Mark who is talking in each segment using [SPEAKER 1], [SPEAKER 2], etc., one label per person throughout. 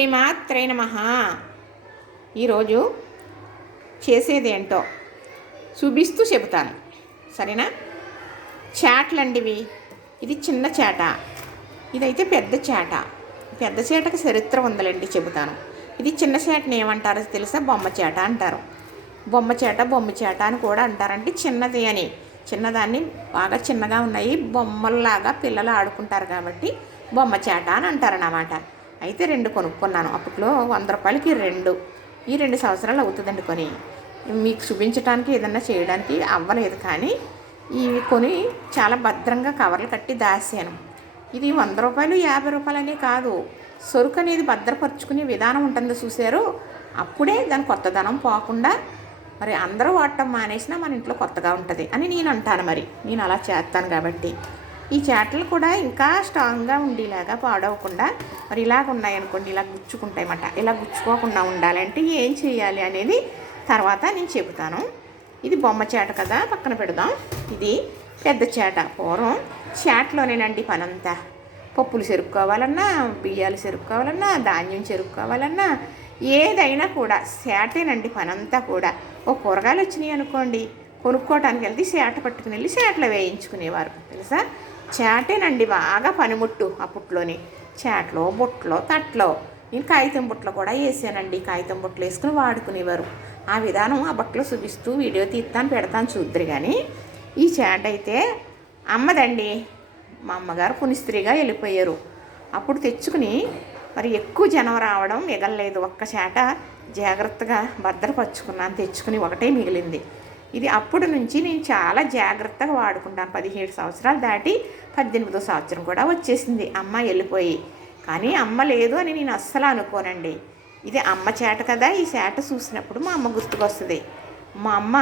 [SPEAKER 1] శ్రీమాత్రే నమ. ఈరోజు చేసేదేంటో చూపిస్తూ చెబుతాను. సరేనా? చాట్లండివి. ఇది చిన్న చేట. ఇదైతే పెద్ద చేట. పెద్ద చేటకి చరిత్ర ఉందలండి చెబుతాను. ఇది చిన్న చేటని ఏమంటారో తెలుసా? బొమ్మ చేట అంటారు. బొమ్మ చేట బొమ్మ చేట అని కూడా అంటారంటే చిన్నది అని. చిన్నదాన్ని బాగా చిన్నగా ఉన్నాయి. బొమ్మల్లాగా పిల్లలు ఆడుకుంటారు కాబట్టి బొమ్మ చేట అని అంటారన్నమాట. అయితే రెండు కొనుక్కున్నాను. అప్పట్లో వంద రూపాయలకి రెండు. ఈ రెండు సంవత్సరాలు అవుతుందండి కొని. మీకు చూపించడానికి ఏదన్నా చేయడానికి అవ్వలేదు కానీ ఇవి కొని చాలా భద్రంగా కవర్లు కట్టి దాసాను. ఇది వంద రూపాయలు యాభై రూపాయలు అనే కాదు. సరుకు అనేది భద్రపరుచుకునే విధానం ఉంటుందో చూసారు అప్పుడే దాని కొత్తదనం పోకుండా మరి అందరూ వాడటం మానేసినా మన ఇంట్లో కొత్తగా ఉంటుంది అని నేను అంటాను మరి. నేను అలా చేస్తాను కాబట్టి. ఈ చేటలు కూడా ఇంకా స్ట్రాంగ్గా ఉండేలాగా పాడవకుండా మరి ఇలాగ ఉన్నాయనుకోండి ఇలా గుచ్చుకుంటాయి అన్నమాట. ఇలా గుచ్చుకోకుండా ఉండాలంటే ఏం చేయాలి అనేది తర్వాత నేను చెబుతాను. ఇది బొమ్మ చేట కదా పక్కన పెడదాం. ఇది పెద్ద చేట పూర్వం చేటలోనేనండి పనంతా. పప్పులు చెరుక్కోవాలన్నా బియ్యాలు చెరుక్కోవాలన్నా ధాన్యం చెరుక్కోవాలన్నా ఏదైనా కూడా సేటేనండి పనంతా కూడా. ఓ కూరగాయలు వచ్చినాయి అనుకోండి కొనుక్కోవటానికి వెళ్తే సేట పట్టుకుని వెళ్ళి సేటలో వేయించుకునేవారు. తెలుసా? చేటేనండి బాగా పనిముట్టు అప్పట్లోని. చేటలో బుట్టలో తట్లో. నేను కాగితం బుట్టలు కూడా వేసానండి కాగితం బుట్టలు వేసుకుని వాడుకునేవారు. ఆ విధానం ఆ బట్టలు చూపిస్తూ వీడియో తీస్తాను పెడతాను చూద్దరు కానీ ఈ చేట అయితే అమ్మదండి. మా అమ్మగారు పునిస్త్రీగా వెళ్ళిపోయారు. అప్పుడు తెచ్చుకుని మరి ఎక్కువ జనం రావడం మిగలలేదు. ఒక్క చేట జాగ్రత్తగా భద్రపరుచుకున్నాను. తెచ్చుకుని ఒకటే మిగిలింది. ఇది అప్పటి నుంచి నేను చాలా జాగ్రత్తగా వాడుకుంటాను. పదిహేడు సంవత్సరాలు దాటి పద్దెనిమిదో సంవత్సరం కూడా వచ్చేసింది. అమ్మ వెళ్ళిపోయి. కానీ అమ్మ లేదు అని నేను అస్సలు అనుకోనండి. ఇది అమ్మ చేట కదా ఈ చేట చూసినప్పుడు మా అమ్మ గుర్తుకొస్తుంది. మా అమ్మ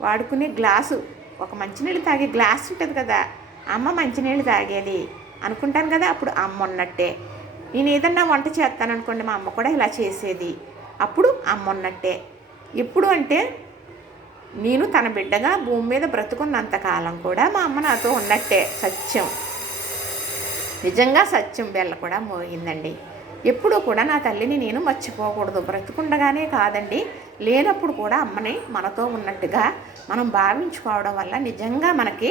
[SPEAKER 1] వాడుకునే గ్లాసు ఒక మంచినీళ్ళు తాగే గ్లాస్ ఉంటుంది కదా అమ్మ మంచినీళ్ళు తాగేది అనుకుంటాను కదా అప్పుడు అమ్మ ఉన్నట్టే. నేను ఏదన్నా వంట చేస్తాను అనుకోండి మా అమ్మ కూడా ఇలా చేసేది. అప్పుడు అమ్మ ఉన్నట్టే. ఎప్పుడు అంటే నేను తన బిడ్డగా భూమి మీద బ్రతుకున్నంత కాలం కూడా మా అమ్మ నాతో ఉన్నట్టే సత్యం. నిజంగా సత్యం బెల్ల కూడా మోగిందండి. ఎప్పుడూ కూడా నా తల్లిని నేను మర్చిపోకూడదు. బ్రతుకుండగానే కాదండి లేనప్పుడు కూడా అమ్మని మనతో ఉన్నట్టుగా మనం భావించుకోవడం వల్ల నిజంగా మనకి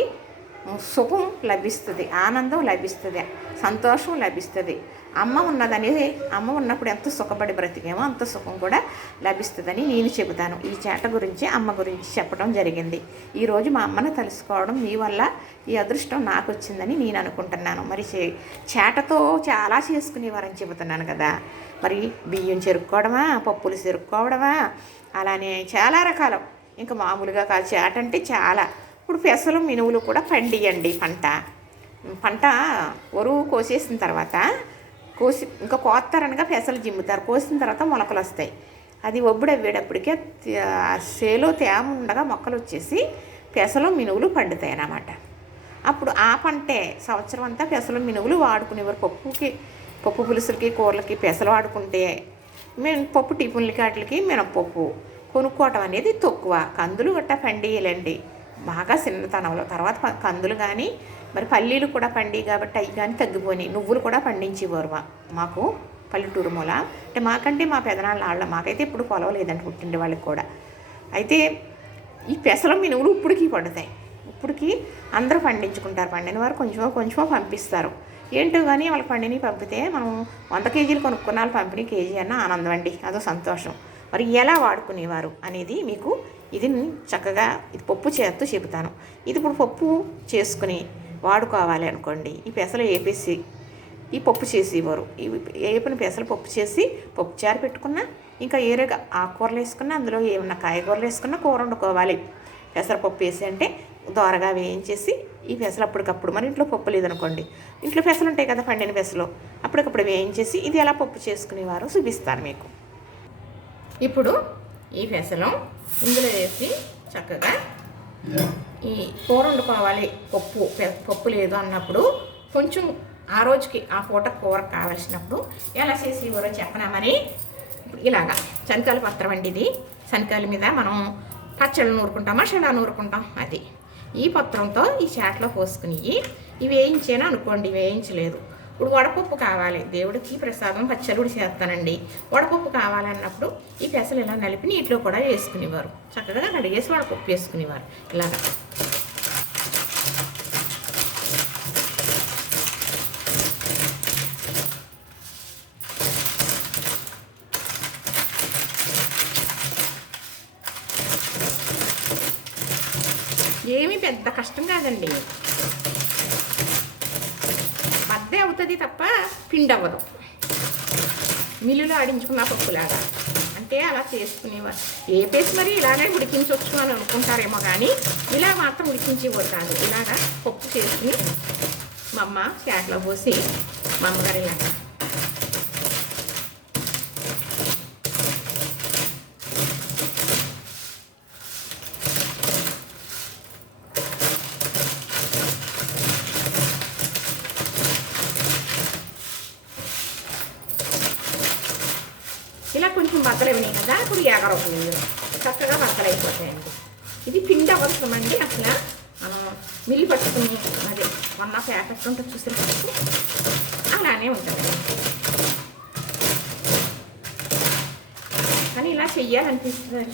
[SPEAKER 1] సుఖం లభిస్తుంది ఆనందం లభిస్తుంది సంతోషం లభిస్తుంది. అమ్మ ఉన్నదని అమ్మ ఉన్నప్పుడు ఎంత సుఖపడి బ్రతికేమో అంత సుఖం కూడా లభిస్తుందని నేను చెబుతాను. ఈ చేట గురించి అమ్మ గురించి చెప్పడం జరిగింది. ఈరోజు మా అమ్మను తెలుసుకోవడం మీ వల్ల ఈ అదృష్టం నాకు వచ్చిందని నేను అనుకుంటున్నాను. మరి చే- చేటతో చాలా చేసుకునేవారని చెబుతున్నాను కదా. మరి బియ్యం చెరుక్కోవడమా పప్పులు చెరుక్కోవడమా? అలానే చాలా రకాలు. ఇంకా మామూలుగా కాదు చేట అంటే చాలా. ఇప్పుడు పెసలు మినువులు కూడా పండియండి పంట. పంట ఒరువు కోసేసిన తర్వాత కోసి ఇంకా కోస్తారనగా పెసలు జిమ్ముతారు. కోసిన తర్వాత మొలకలు వస్తాయి. అది ఒబ్బుడు అవ్వేటప్పటికే చేలో తేమ ఉండగా మొక్కలు వచ్చేసి పెసలు మినువులు పండుతాయి అన్నమాట. అప్పుడు ఆ పంటే సంవత్సరం అంతా పెసలు మినుగులు వాడుకునేవారు. పప్పుకి పప్పు పులుసులకి కూరలకి పెసలు వాడుకుంటే మేము పప్పు టిఫిన్లకి వాటికి మినపప్పు కొనుక్కోవటం అనేది తక్కువ. కందులు గట్ట పండియాలండి. బాగా చిన్నతనంలో. తర్వాత కందులు కానీ మరి పల్లీలు కూడా పండి కాబట్టి అవి కానీ తగ్గిపోయినాయి. నువ్వులు కూడా పండించేవారు మా మాకు పల్లెటూరు మూల. అంటే మాకంటే మా పెదనాళ్ళ వాళ్ళ మాకైతే ఇప్పుడు పొలం లేదండి పుట్టిండే వాళ్ళకి కూడా. అయితే ఈ పెసల మినువులు ఇప్పటికీ పండుతాయి. ఇప్పటికి అందరూ పండించుకుంటారు. పండిన వారు కొంచెమో కొంచెమో పంపిస్తారు. ఏంటో కానీ వాళ్ళ పండిని పంపితే మనం వంద కేజీలు కొనుక్కున్న వాళ్ళు పంపిణీ కేజీ అన్న ఆనందం అండి. అదో సంతోషం. మరి ఎలా వాడుకునేవారు అనేది మీకు ఇది చక్కగా ఇది పప్పు చేస్తూ చెబుతాను. ఇది ఇప్పుడు పప్పు చేసుకుని వాడుకోవాలి అనుకోండి. ఈ పెసలు వేపేసి ఈ పప్పు చేసేవారు. ఈ వేపిన పెసలు పప్పు చేసి పప్పు చారు పెట్టుకున్నా ఇంకా ఏరే ఆకుకూరలు వేసుకున్నా అందులో ఏమన్నా కాయగూరలు వేసుకున్నా కూర వండుకోవాలి. పెసరపప్పు వేసి అంటే దోరగా వేయించేసి ఈ పెసలు అప్పటికప్పుడు మరి ఇంట్లో పప్పు లేదనుకోండి. ఇంట్లో పెసలు ఉంటాయి కదా పండిన పెసలు అప్పటికప్పుడు వేయించేసి ఇది ఎలా పప్పు చేసుకునేవారో చూపిస్తాను మీకు. ఇప్పుడు ఈ పెసలు ఇందులో వేసి చక్కగా ఈ కూర వండుకోవాలి. పప్పు పె- పప్పు లేదు అన్నప్పుడు కొంచెం ఆ రోజుకి ఆ పూట కూర కావలసినప్పుడు ఎలా చేసి ఇవ్వరో చెప్పనా మరి? ఇలాగా శనకాయల పత్రం అండి ఇది. శనకాయల మీద మనం పచ్చళ్ళు నూరుకుంటాం మసాలా నూరుకుంటాం. అది. ఈ పత్రంతో ఈ చాట్లో పోసుకుని ఇవి వేయించాను అనుకోండి వేయించలేదు. ఇప్పుడు వడపప్పు కావాలి. దేవుడికి ప్రసాదం పచ్చడి చేస్తానండి. వడపప్పు కావాలన్నప్పుడు ఈ పెసలు ఇలా నలిపి నీటిలో కూడా వేసుకునేవారు. చక్కగా కడిగేసి వడపప్పు వేసుకునేవారు. ఇలాగ. ఏమీ పెద్ద కష్టం కాదండి. మద్దే అవుతుంది తప్ప పిండి అవ్వదు. మిల్లులో ఆడించుకున్న పప్పులాగా. అంటే అలా చేసుకునేవారు. ఏ పేసి మరి ఇలాగే ఉడికించవచ్చు అని అనుకుంటారేమో కానీ ఇలా మాత్రం ఉడికించేవారు కాదు. ఇలాగా పప్పు చేసుకుని మా అమ్మ శాఖలో పోసి మా అమ్మగారు ఇలాగా కొంచెం బద్దలు ఇవ్వని కదా ఇప్పుడు ఎగరవుతుంది చక్కగా బద్దలు అయిపోతాయండి ఇది పిండి అవసరమండి అసలు. మనం మిల్లి పట్టుకుని అది వన్ ఆఫ్ ప్యాకెట్ ఉంటుంది చూసిన అలానే ఉంటుంది. కానీ ఇలా చెయ్యాలనిపిస్తుంది.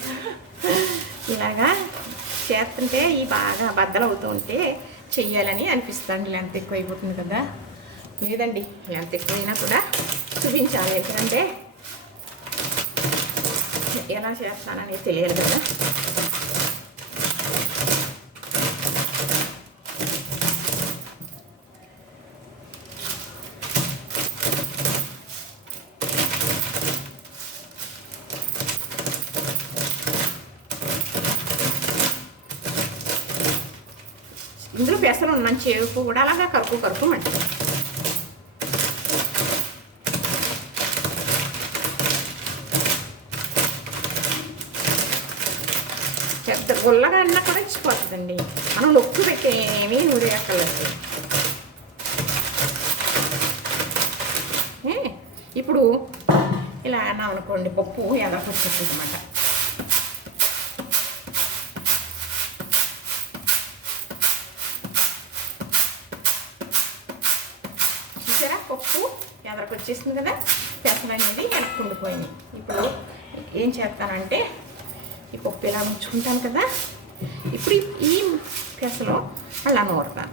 [SPEAKER 1] ఇలాగా చేస్తుంటే ఈ బాగా బద్దలు అవుతూ ఉంటే చెయ్యాలని అనిపిస్తుంది. లెంత్ ఎక్కువ అయిపోతుంది కదా. లేదండి లెంత్ ఎక్కువైనా కూడా చూపించాలి. ఎందుకంటే ఎలా చేస్తానని తెలియదు కదా ఇందులో పెసలు మంచి చేపు కూడా అలాగా కరుపు కరుపు మంట పెద్ద గుల్లగా అన్నా కూడా ఇచ్చిపోతుందండి. మనం నొక్కు పెట్టేమీ నూనె ఎక్కలేదు ఇప్పుడు ఇలా అన్నాం అనుకోండి పప్పు ఎలా వచ్చేస్తుంది అనమాట చూసారా? పప్పు ఎదరకు వచ్చేసింది కదా పెసలు అనేది ఇప్పుడు ఏం చేస్తానంటే ఈ పప్పు ఇలా ఉంచుకుంటాను కదా? ఇప్పుడు ఈ- పెసలో అలా నూరుతాను